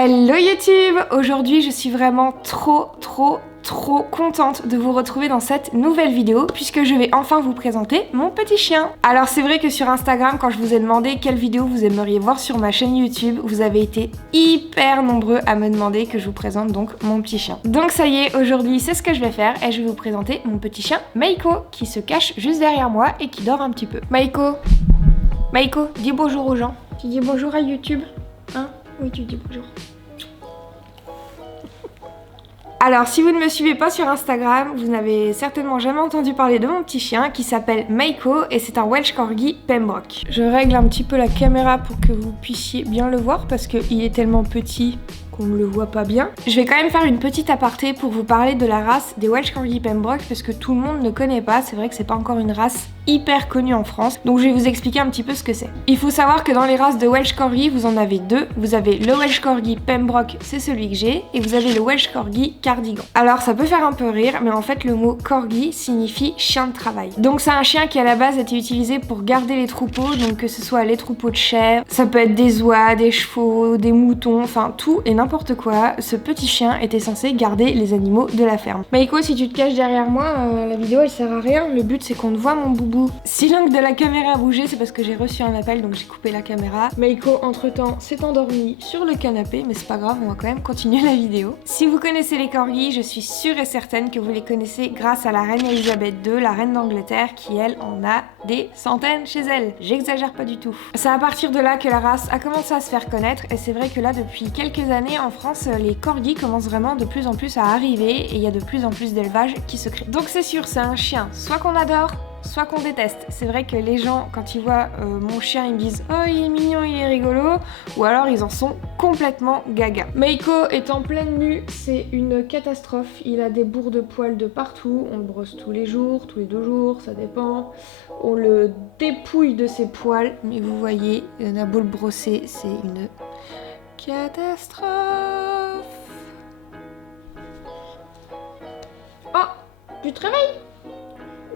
Hello YouTube! Aujourd'hui je suis vraiment trop contente de vous retrouver dans cette nouvelle vidéo puisque je vais enfin vous présenter mon petit chien. Alors c'est vrai que sur Instagram, quand je vous ai demandé quelle vidéo vous aimeriez voir sur ma chaîne YouTube, vous avez été hyper nombreux à me demander que je vous présente donc mon petit chien. Donc ça y est, aujourd'hui c'est ce que je vais faire et je vais vous présenter mon petit chien Meiko qui se cache juste derrière moi et qui dort un petit peu. Meiko, dis bonjour aux gens. Tu dis bonjour à YouTube? Hein? Oui, tu dis bonjour. Alors, si vous ne me suivez pas sur Instagram, vous n'avez certainement jamais entendu parler de mon petit chien qui s'appelle Meiko et c'est un Welsh Corgi Pembroke. Je règle un petit peu la caméra pour que vous puissiez bien le voir parce qu'il est tellement petit qu'on ne le voit pas bien. Je vais quand même faire une petite aparté pour vous parler de la race des Welsh Corgi Pembroke parce que tout le monde ne connaît pas, c'est vrai que c'est pas encore une race hyper connue en France, donc je vais vous expliquer un petit peu ce que c'est. Il faut savoir que dans les races de Welsh Corgi, vous en avez deux. Vous avez le Welsh Corgi Pembroke, c'est celui que j'ai, et vous avez le Welsh Corgi Cardigan. Alors ça peut faire un peu rire, mais en fait le mot Corgi signifie chien de travail. Donc c'est un chien qui à la base a été utilisé pour garder les troupeaux, donc que ce soit les troupeaux de chèvres, ça peut être des oies, des chevaux, des moutons, enfin tout et n'importe quoi. Ce petit chien était censé garder les animaux de la ferme. Meiko, si tu te caches derrière moi, la vidéo elle sert à rien. Le but c'est qu'on te voit mon boubou. Si l'angle de la caméra a bougé, c'est parce que j'ai reçu un appel, donc j'ai coupé la caméra. Meiko, entre-temps, s'est endormi sur le canapé, mais c'est pas grave, on va quand même continuer la vidéo. Si vous connaissez les corgis, je suis sûre et certaine que vous les connaissez grâce à la reine Elisabeth II, la reine d'Angleterre, qui elle en a des centaines chez elle. J'exagère pas du tout. C'est à partir de là que la race a commencé à se faire connaître, et c'est vrai que là, depuis quelques années en France, les corgis commencent vraiment de plus en plus à arriver, et il y a de plus en plus d'élevages qui se créent. Donc c'est sûr, c'est un chien, soit qu'on adore, soit qu'on déteste. C'est vrai que les gens, quand ils voient mon chien, ils me disent « Oh, il est mignon, il est rigolo », ou alors ils en sont complètement gaga. Meiko est en pleine nue, c'est une catastrophe. Il a des bourres de poils de partout, on le brosse tous les jours, tous les 2 jours, ça dépend. On le dépouille de ses poils, mais vous voyez, on a beau le brosser, c'est une catastrophe. Oh, tu te réveilles?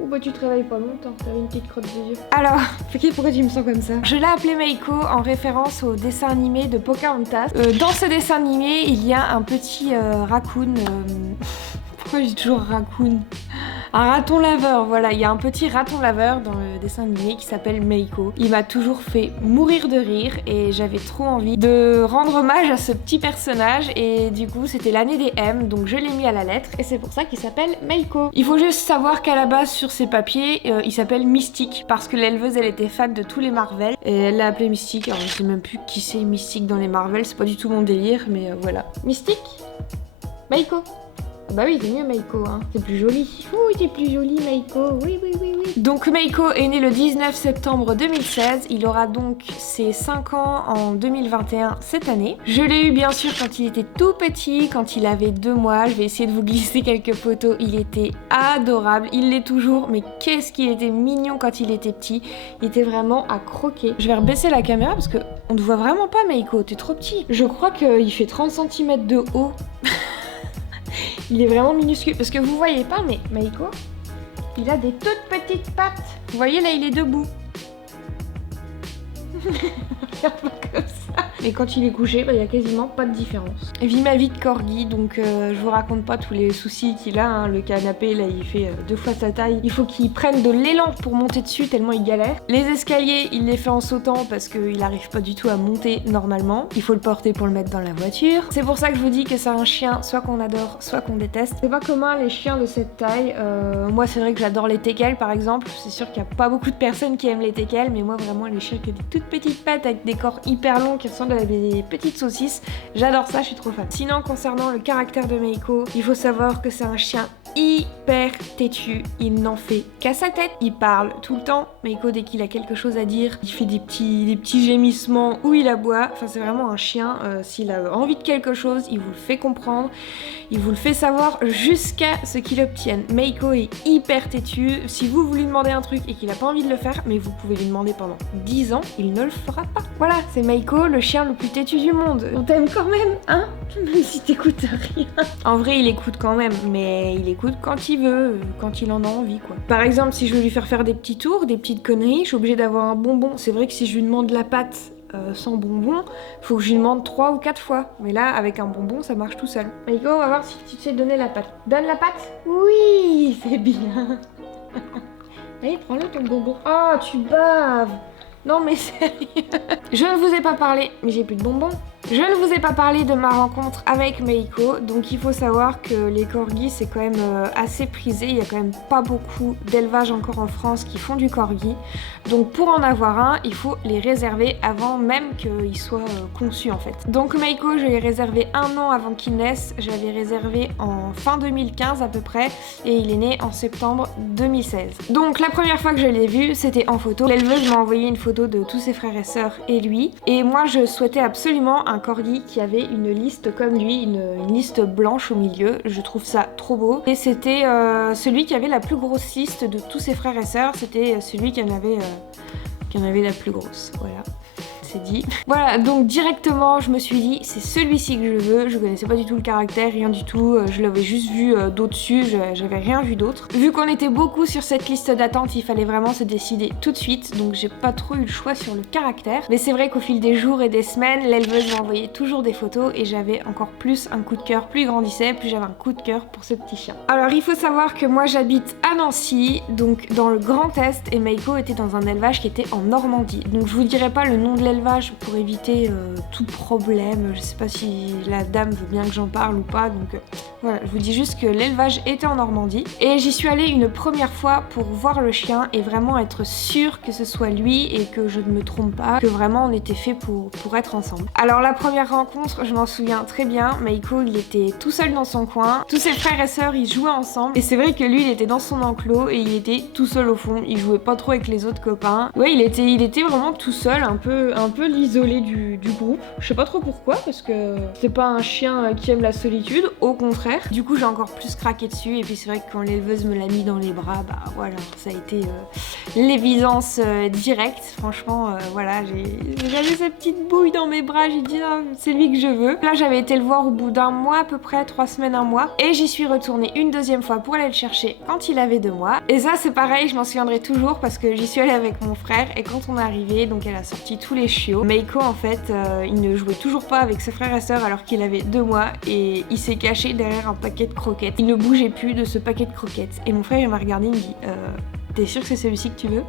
Ou bah tu te réveilles pas longtemps, t'avais une petite crotte des yeux. Alors, pourquoi tu me sens comme ça? Je l'ai appelé Meiko en référence au dessin animé de Pocahontas. Dans ce dessin animé, il y a un petit raccoon. Pourquoi je dis toujours raccoon? Un raton laveur, voilà, il y a un petit raton laveur dans le dessin animé qui s'appelle Meiko. Il m'a toujours fait mourir de rire et j'avais trop envie de rendre hommage à ce petit personnage et du coup c'était l'année des M, donc je l'ai mis à la lettre et c'est pour ça qu'il s'appelle Meiko. Il faut juste savoir qu'à la base sur ses papiers, il s'appelle Mystique parce que l'éleveuse elle était fan de tous les Marvel et elle l'a appelé Mystique. Alors je sais même plus qui c'est Mystique dans les Marvel, c'est pas du tout mon délire mais voilà. Mystique? Meiko? Bah oui, c'est mieux Meiko, hein. C'est plus joli. Oui, t'es plus jolie Meiko. Oui. Donc Meiko est né le 19 septembre 2016. Il aura donc ses 5 ans en 2021 cette année. Je l'ai eu bien sûr quand il était tout petit, quand il avait 2 mois. Je vais essayer de vous glisser quelques photos. Il était adorable. Il l'est toujours, mais qu'est-ce qu'il était mignon quand il était petit. Il était vraiment à croquer. Je vais rebaisser la caméra parce que on ne voit vraiment pas Meiko. T'es trop petit. Je crois qu'il fait 30 cm de haut. Il est vraiment minuscule, parce que vous voyez pas, mais Meiko, il a des toutes petites pattes. Vous voyez, là, il est debout. Regarde pas comme ça. Et quand il est couché, bah, il y a quasiment pas de différence. Il vit ma vie de corgi, donc je vous raconte pas tous les soucis qu'il a. Hein. Le canapé, là, il fait 2 fois sa taille. Il faut qu'il prenne de l'élan pour monter dessus, tellement il galère. Les escaliers, il les fait en sautant parce qu'il arrive pas du tout à monter normalement. Il faut le porter pour le mettre dans la voiture. C'est pour ça que je vous dis que c'est un chien, soit qu'on adore, soit qu'on déteste. C'est pas commun les chiens de cette taille. Moi, c'est vrai que j'adore les teckels, par exemple. C'est sûr qu'il y a pas beaucoup de personnes qui aiment les teckels, mais moi, vraiment, les chiens qui ont des toutes petites pattes avec des corps hyper longs qui ressemblent à des petites saucisses, j'adore ça, je suis trop fan. Sinon, concernant le caractère de Meiko, il faut savoir que c'est un chien hyper têtu, il n'en fait qu'à sa tête, il parle tout le temps. Meiko, dès qu'il a quelque chose à dire, il fait des petits gémissements ou il aboie. Enfin, c'est vraiment un chien, s'il a envie de quelque chose, il vous le fait comprendre, il vous le fait savoir jusqu'à ce qu'il obtienne. Meiko est hyper têtu, si vous lui demandez un truc et qu'il a pas envie de le faire, mais vous pouvez lui demander pendant 10 ans, il ne le fera pas. Voilà, c'est Meiko, le chien le plus têtu du monde. On t'aime quand même, hein? Même si t'écoutes rien. En vrai, il écoute quand même, mais il écoute quand il veut, quand il en a envie, quoi. Par exemple, si je veux lui faire des petits tours, des petites conneries, je suis obligée d'avoir un bonbon. C'est vrai que si je lui demande la patte sans bonbon, faut que je lui demande 3 ou 4 fois. Mais là, avec un bonbon, ça marche tout seul. Maïko, on va voir si tu sais donner la patte. Donne la patte. Oui, c'est bien. Allez, prends-le ton bonbon. Oh, tu baves. Non mais sérieux. Je ne vous ai pas parlé, mais j'ai plus de bonbons. Je ne vous ai pas parlé de ma rencontre avec Meiko, donc il faut savoir que les corgis c'est quand même assez prisé, il y a quand même pas beaucoup d'élevages encore en France qui font du corgi, donc pour en avoir un, il faut les réserver avant même qu'ils soient conçus en fait. Donc Meiko, je l'ai réservé 1 an avant qu'il naisse, je l'avais réservé en fin 2015 à peu près, et il est né en septembre 2016. Donc la première fois que je l'ai vu, c'était en photo. L'éleveuse m'a envoyé une photo de tous ses frères et sœurs et lui, et moi je souhaitais absolument un corgi qui avait une liste comme lui, une liste blanche au milieu. Je trouve ça trop beau. Et c'était celui qui avait la plus grosse liste de tous ses frères et sœurs. C'était celui qui en avait la plus grosse. Voilà. C'est dit. Voilà, donc directement je me suis dit c'est celui-ci que je veux. Je connaissais pas du tout le caractère, rien du tout, je l'avais juste vu d'au-dessus, j'avais rien vu d'autre. Vu qu'on était beaucoup sur cette liste d'attente, il fallait vraiment se décider tout de suite, donc j'ai pas trop eu le choix sur le caractère. Mais c'est vrai qu'au fil des jours et des semaines, l'éleveuse m'envoyait toujours des photos et j'avais encore plus un coup de cœur. Plus il grandissait, plus j'avais un coup de cœur pour ce petit chien. Alors il faut savoir que moi j'habite à Nancy, donc dans le Grand Est, et Meiko était dans un élevage qui était en Normandie. Donc je vous dirai pas le nom de l'élevage pour éviter tout problème. Je sais pas si la dame veut bien que j'en parle ou pas, donc voilà, je vous dis juste que l'élevage était en Normandie et j'y suis allée une première fois pour voir le chien et vraiment être sûre que ce soit lui et que je ne me trompe pas, que vraiment on était fait pour être ensemble. Alors la première rencontre, je m'en souviens très bien, Meiko il était tout seul dans son coin, tous ses frères et sœurs ils jouaient ensemble et c'est vrai que lui il était dans son enclos et il était tout seul au fond, il jouait pas trop avec les autres copains. Ouais, il était vraiment tout seul, un peu l'isolé du groupe. Je sais pas trop pourquoi, parce que c'est pas un chien qui aime la solitude, au contraire. Du coup j'ai encore plus craqué dessus et puis c'est vrai que quand l'éleveuse me l'a mis dans les bras, bah voilà, ça a été l'évidence directe. Franchement voilà, j'avais cette petite bouille dans mes bras, j'ai dit non, c'est lui que je veux. Là j'avais été le voir au bout d'un mois à peu près, 3 semaines, 1 mois, et j'y suis retournée une deuxième fois pour aller le chercher quand il avait 2 mois. Et ça c'est pareil, je m'en souviendrai toujours parce que j'y suis allée avec mon frère et quand on est arrivé, donc elle a sorti tous les chiots. Meiko en fait, il ne jouait toujours pas avec ses frères et sœurs alors qu'il avait 2 mois et il s'est caché derrière un paquet de croquettes. Il ne bougeait plus de ce paquet de croquettes. Et mon frère il m'a regardé, il me dit t'es sûr que c'est celui-ci que tu veux?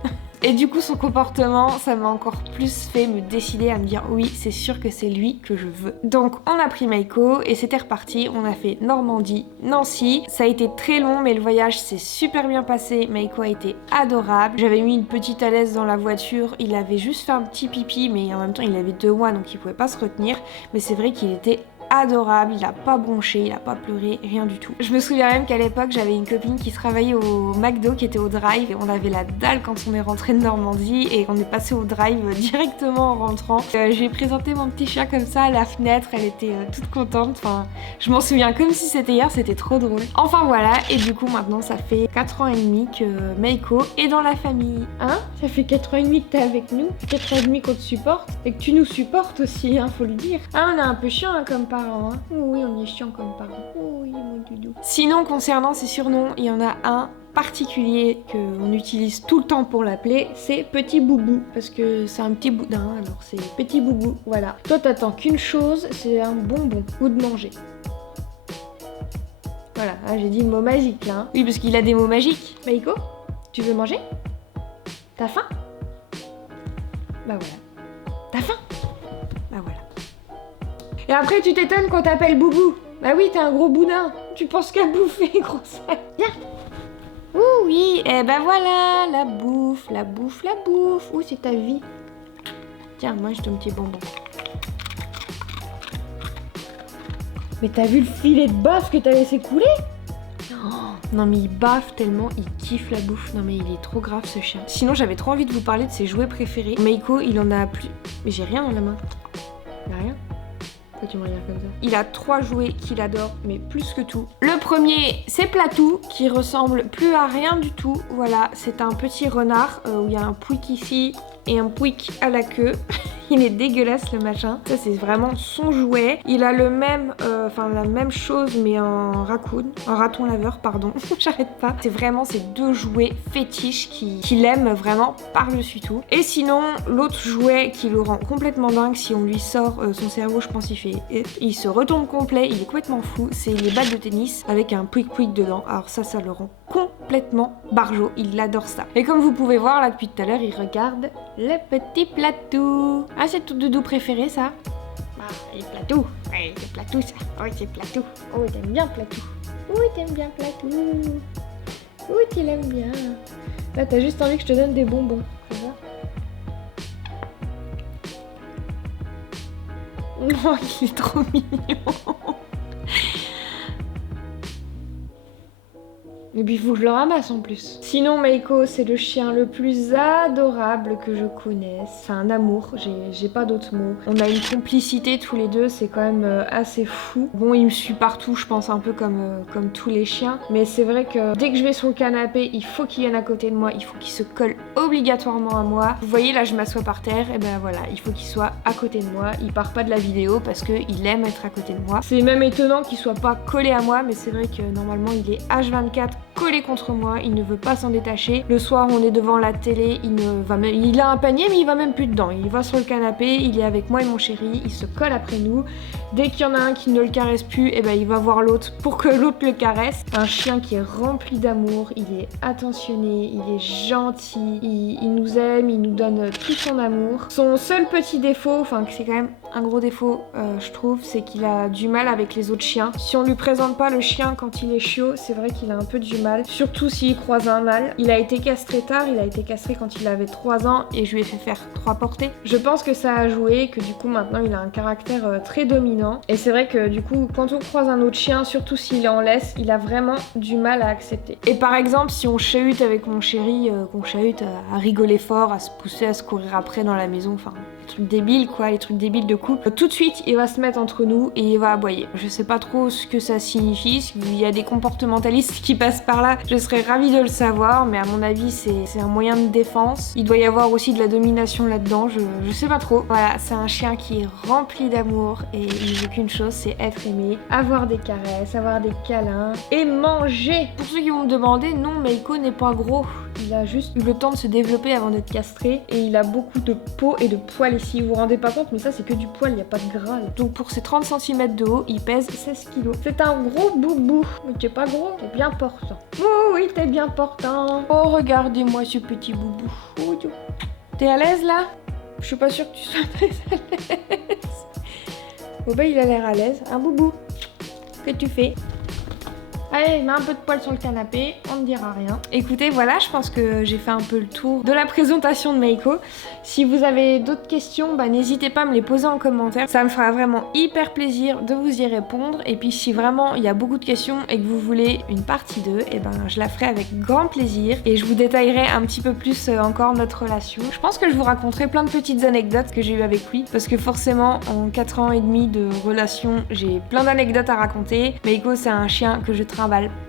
Et du coup son comportement, ça m'a encore plus fait me décider à me dire oui, c'est sûr que c'est lui que je veux. Donc on a pris Meiko et c'était reparti, on a fait Normandie, Nancy. Ça a été très long mais le voyage s'est super bien passé, Meiko a été adorable. J'avais mis une petite alaise dans la voiture, il avait juste fait un petit pipi mais en même temps il avait 2 mois donc il pouvait pas se retenir. Mais c'est vrai qu'il était adorable, il a pas bronché, il a pas pleuré, rien du tout. Je me souviens même qu'à l'époque j'avais une copine qui travaillait au McDo qui était au drive et on avait la dalle quand on est rentré de Normandie et on est passé au drive directement en rentrant. J'ai présenté mon petit chien comme ça à la fenêtre, elle était toute contente, enfin je m'en souviens comme si c'était hier, c'était trop drôle. Enfin voilà, et du coup maintenant ça fait 4 ans et demi que Meiko est dans la famille. Hein? Ça fait 4 ans et demi que t'es avec nous, 4 ans et demi qu'on te supporte et que tu nous supportes aussi, hein, faut le dire. Ah on est un peu chiant hein, comme parents. Hein. Oui, on est chiant comme parents. Oui, mon doudou. Sinon, concernant ses surnoms, il y en a un particulier qu'on utilise tout le temps pour l'appeler, c'est Petit Boubou. Parce que c'est un petit boudin, alors c'est Petit Boubou. Voilà. Toi, t'attends qu'une chose, c'est un bonbon ou de manger. Voilà, hein, j'ai dit le mot magique là. Hein. Oui, parce qu'il a des mots magiques. Meiko, tu veux manger? T'as faim? Bah voilà. T'as faim? Bah voilà. Et après tu t'étonnes qu'on t'appelle Boubou. Bah oui, t'es un gros boudin. Tu penses qu'à bouffer, gros sac. Viens. Ouh oui, et ben voilà, la bouffe, la bouffe, la bouffe. Ouh, c'est ta vie. Tiens, mange ton petit bonbon. Mais t'as vu le filet de baffe que t'as laissé couler? Oh, non mais il baffe tellement, il kiffe la bouffe. Non mais il est trop grave ce chien. Sinon j'avais trop envie de vous parler de ses jouets préférés. Meiko, il en a plus. Mais j'ai rien dans la main. Y'a rien? Tu me regardes comme ça. Il a 3 jouets qu'il adore, mais plus que tout. Le premier, c'est Platou, qui ressemble plus à rien du tout. Voilà, c'est un petit renard où il y a un pouic ici et un Pouic à la queue. Il est dégueulasse le machin. Ça c'est vraiment son jouet. Il a le même, la même chose mais en raccoon, en raton laveur pardon. J'arrête pas. C'est vraiment ces deux jouets fétiches qu'il aime vraiment par-dessus tout. Et sinon l'autre jouet qui le rend complètement dingue si on lui sort son cerveau, je pense il se retourne complet. Il est complètement fou. C'est les balles de tennis avec un Pouic Pouic dedans. Alors ça le rend complètement barjo. Il adore ça. Et comme vous pouvez voir là depuis tout à l'heure, il regarde le petit Platou. Ah, c'est ton doudou préféré, ça? Ah, c'est Platou. Ouais, c'est Platou, ça. Oui, c'est Platou. Oh, t'aimes bien Platou. Oui, t'aimes bien Platou. Oui, tu l'aimes bien. Là, t'as juste envie que je te donne des bonbons, c'est ça? Non, il est trop mignon. Et puis il faut que je le ramasse en plus. Sinon Meiko c'est le chien le plus adorable que je connaisse. C'est un amour, j'ai pas d'autres mots. On a une complicité tous les deux, c'est quand même assez fou. Bon il me suit partout je pense un peu comme tous les chiens. Mais c'est vrai que dès que je vais sur le canapé il faut qu'il vienne à côté de moi. Il faut qu'il se colle obligatoirement à moi. Vous voyez là je m'assois par terre et ben voilà il faut qu'il soit à côté de moi. Il part pas de la vidéo parce qu'il aime être à côté de moi. C'est même étonnant qu'il soit pas collé à moi mais c'est vrai que normalement il est H24 collé contre moi, il ne veut pas s'en détacher. Le soir, on est devant la télé, il a un panier, mais il va même plus dedans. Il va sur le canapé, il est avec moi et mon chéri, il se colle après nous. Dès qu'il y en a un qui ne le caresse plus, eh ben, il va voir l'autre pour que l'autre le caresse. Un chien qui est rempli d'amour, il est attentionné, il est gentil, il nous aime, il nous donne tout son amour. Son seul petit défaut, enfin c'est quand même un gros défaut, je trouve, c'est qu'il a du mal avec les autres chiens. Si on lui présente pas le chien quand il est chiot, c'est vrai qu'il a un peu du mal, surtout s'il croise un mâle. Il a été castré tard, il a été castré quand il avait 3 ans et je lui ai fait faire 3 portées. Je pense que ça a joué, que du coup maintenant il a un caractère très dominant. Et c'est vrai que du coup quand on croise un autre chien, surtout s'il est en laisse, il a vraiment du mal à accepter. Et par exemple si on chahute avec mon chéri, qu'on chahute à rigoler fort, à se pousser, à se courir après dans la maison, enfin les trucs débiles quoi, les trucs débiles de couple, tout de suite il va se mettre entre nous et il va aboyer. Je sais pas trop ce que ça signifie, s'il y a des comportementalistes qui passent par là, je serais ravie de le savoir, mais à mon avis c'est un moyen de défense. Il doit y avoir aussi de la domination là-dedans, je sais pas trop. Voilà, c'est un chien qui est rempli d'amour et il veut qu'une chose, c'est être aimé, avoir des caresses, avoir des câlins et manger. Pour ceux qui vont me demander, non, Meiko n'est pas gros. Il a juste eu le temps de se développer avant d'être castré et il a beaucoup de peau et de poils ici. Vous vous rendez pas compte, mais ça c'est que du poil, il n'y a pas de gras là. Donc pour ses 30 cm de haut, il pèse 16 kg. C'est un gros boubou. Mais t'es pas gros, t'es bien portant. Oh oui, t'es bien portant. Oh, regardez-moi ce petit boubou. Oh, t'es à l'aise là? Je suis pas sûre que tu sois très à l'aise. Oh bah il a l'air à l'aise. Un boubou. Que tu fais? Allez, mets un peu de poil sur le canapé, on ne dira rien. Écoutez, voilà, je pense que j'ai fait un peu le tour de la présentation de Meiko. Si vous avez d'autres questions, bah, n'hésitez pas à me les poser en commentaire. Ça me fera vraiment hyper plaisir de vous y répondre. Et puis si vraiment il y a beaucoup de questions et que vous voulez une partie 2, et ben je la ferai avec grand plaisir. Et je vous détaillerai un petit peu plus encore notre relation. Je pense que je vous raconterai plein de petites anecdotes que j'ai eues avec lui. Parce que forcément, en 4 ans et demi de relation, j'ai plein d'anecdotes à raconter. Meiko, c'est un chien que je trimballe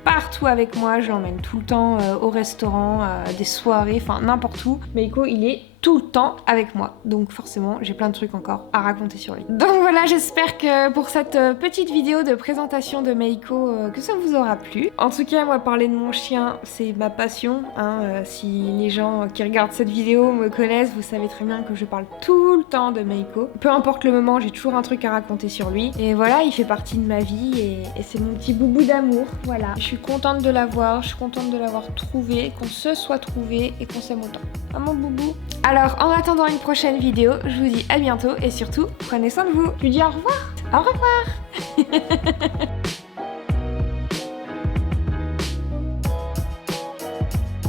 partout avec moi, je l'emmène tout le temps au restaurant, des soirées, enfin n'importe où. Meiko, il est tout le temps avec moi, donc forcément j'ai plein de trucs encore à raconter sur lui. Donc voilà, j'espère que pour cette petite vidéo de présentation de Meiko, que ça vous aura plu. En tout cas, moi parler de mon chien, c'est ma passion, hein. Si les gens qui regardent cette vidéo me connaissent, vous savez très bien que je parle tout le temps de Meiko. Peu importe le moment, j'ai toujours un truc à raconter sur lui. Et voilà, il fait partie de ma vie et c'est mon petit boubou d'amour, voilà. Je suis contente de l'avoir, je suis contente de l'avoir trouvé, qu'on se soit trouvé et qu'on s'aime autant. Ah mon boubou. Alors, en attendant une prochaine vidéo, je vous dis à bientôt et surtout, prenez soin de vous. Je vous dis au revoir. Au revoir.